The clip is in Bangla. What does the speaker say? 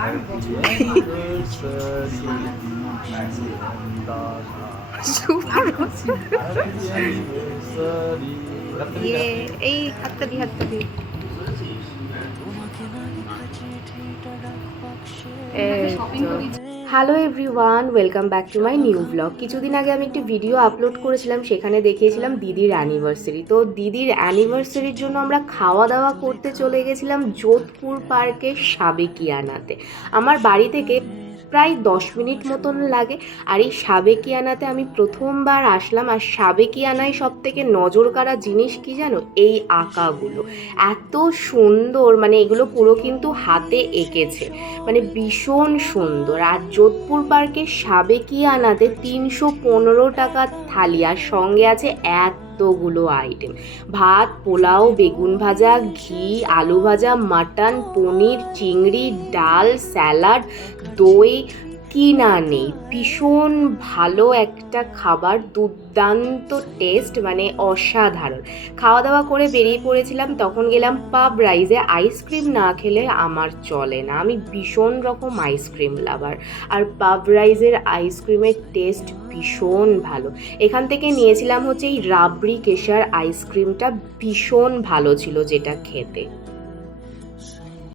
আর এই হাতটা দি হাতটা দি hello everyone, welcome back to my new blog. কিছুদিন আগে আমি একটি ভিডিও আপলোড করেছিলাম, সেখানে দেখিয়েছিলাম দিদির অ্যানিভার্সারি। তো দিদির অ্যানিভার্সারির জন্য আমরা খাওয়া দাওয়া করতে চলে গেছিলাম যোধপুর পার্কের সাবেকিয়ানাতে। আমার বাড়ি থেকে প্রায় 10 মিনিট মতন লাগে। আর এই সাবেকিয়ানাতে আমি প্রথমবার আসলাম। আর সাবেকিয়ানায় সব থেকে নজর কাড়া জিনিস কি জানো? এই আঁকাগুলো এত সুন্দর, মানে এগুলো পুরো কিন্তু হাতে এঁকেছে, মানে ভীষণ সুন্দর। আর যোধপুর পার্কের সাবেকিয়ানাতে 315 টাকা থালি, আর সঙ্গে আছে এতগুলো আইটেম: ভাত, পোলাও, বেগুন ভাজা, ঘি, আলু ভাজা, মাটন, পনির, চিংড়ি, ডাল, স্যালাড, দই, কি না নেই। ভীষণ ভালো একটা খাবার, দুর্দান্ত টেস্ট, মানে অসাধারণ। খাওয়া দাওয়া করে বেরিয়ে পড়েছিলাম, তখন গেলাম পাব রাইজে। আইসক্রিম না খেলে আমার চলে না, আমি ভীষণ রকম আইসক্রিম লাভার। আর পাব রাইজের আইসক্রিমের টেস্ট ভীষণ ভালো। এখান থেকে নিয়েছিলাম হচ্ছে এই রাবড়ি কেশার আইসক্রিমটা, ভীষণ ভালো ছিল যেটা খেতে।